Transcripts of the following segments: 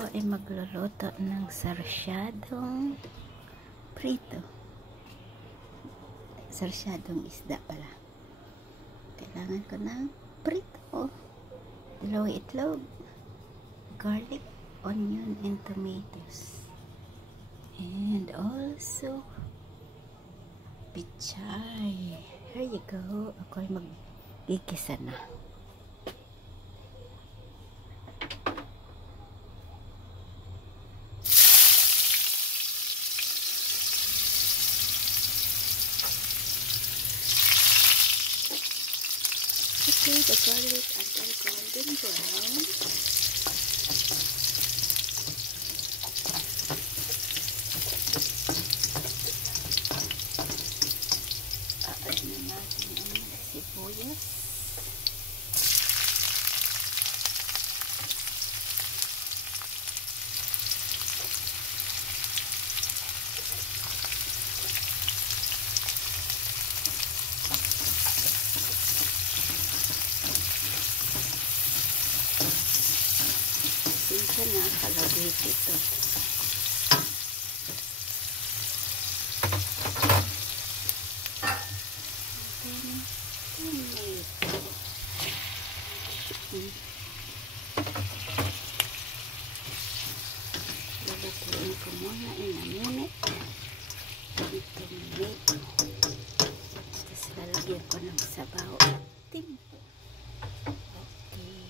Ako ay magluluto ng sarsyadong prito. Sarsyadong isda pala. Kailangan ko ng prito. Dalawang itlog, garlic, onion, and tomatoes. And also pichay. Here you go. Ako ay magigisa na. Okay, the garlic until golden brown. Add na natin ang sibuyas. Minsan nakalagay ito. Lalagyan ko muna in a minute. Tomato. Tapos lalagyan ko ng sabaw at tim. Okay.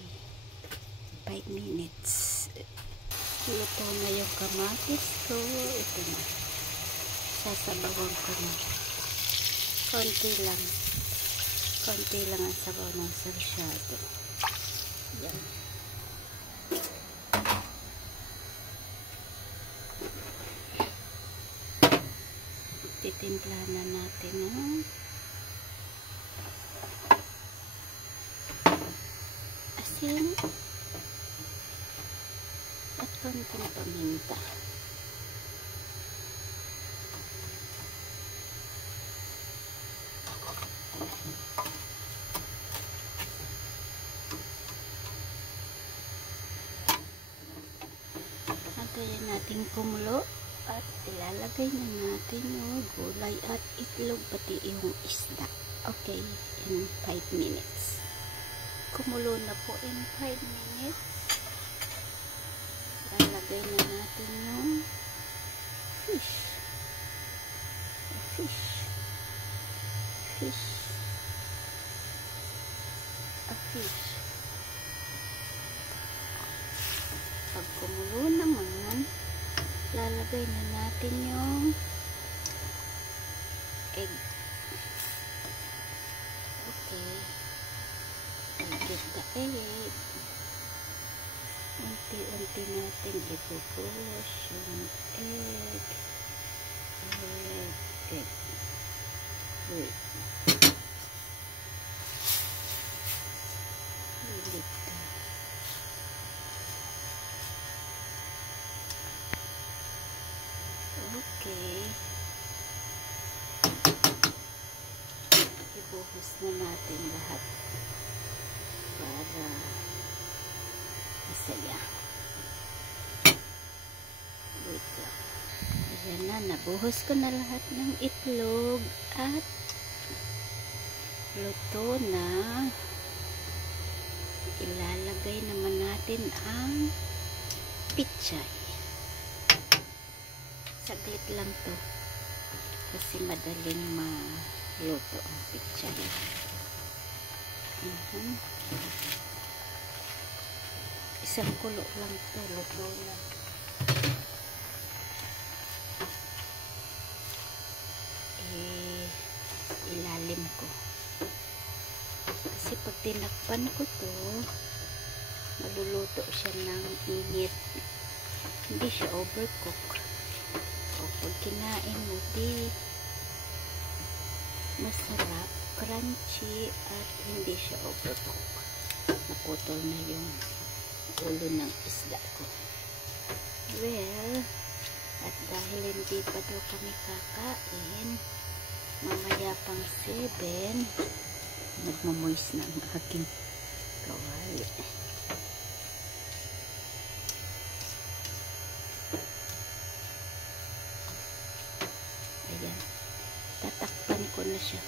5 minutes. Luto na yung kamatis ko. Ito na. Sasabawan ko na. Konti lang. Konti lang ang sabaw ng sarsyado. Yan. Titimpla na natin ng asin at konting paminta. Antayin natin kumulo at ilalagay na natin yung gulay at itlog pati yung isda. Okay, in 5 minutes. Kumulo na po in 5 minutes. Lalagay na natin yung fish. A fish. Pag kumulo naman, lalagay na natin yung egg. Okay. I'll get the egg. Unti-unti natin ibubuhos yung egg. Wait. Okay. Ibuhos na natin lahat para masaya. Wait lang. Ayan na, nabuhos ko na lahat ng itlog at luto na. Ilalagay naman natin ang pichay. Saglit lang to kasi madaling maluto ang pichay. Isang kulo lang to, luto na. Ilalim ko kasi pag tinakpan ko to maluluto siya ng init, hindi siya overcook. O pag kinain mo di masarap, crunchy at hindi siya overcook. Naputol na yung ulo ng isda ko. Well, at dahil hindi pa daw kami kakain, mamaya pang 7, nagmamoist na ang aking kawali. Ayan. Tatakpan ko na siya.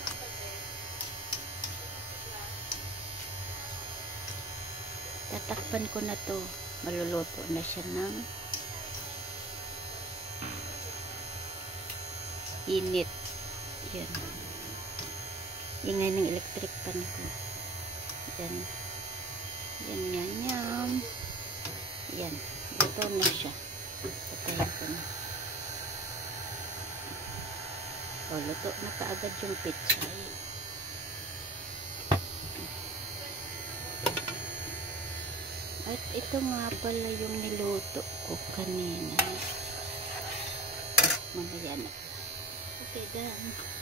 Tatakpan ko na to. Maluluto na siya ng init. Yan. Ingay ng electric pan ko. Yan. Yan, yan, yan. Yan. Luto na siya. Patayin ko na. O, luto na kaagad yung pizza. Yan. At ito nga pala yung niluto ko kanina. Mamaya na. Okay, done.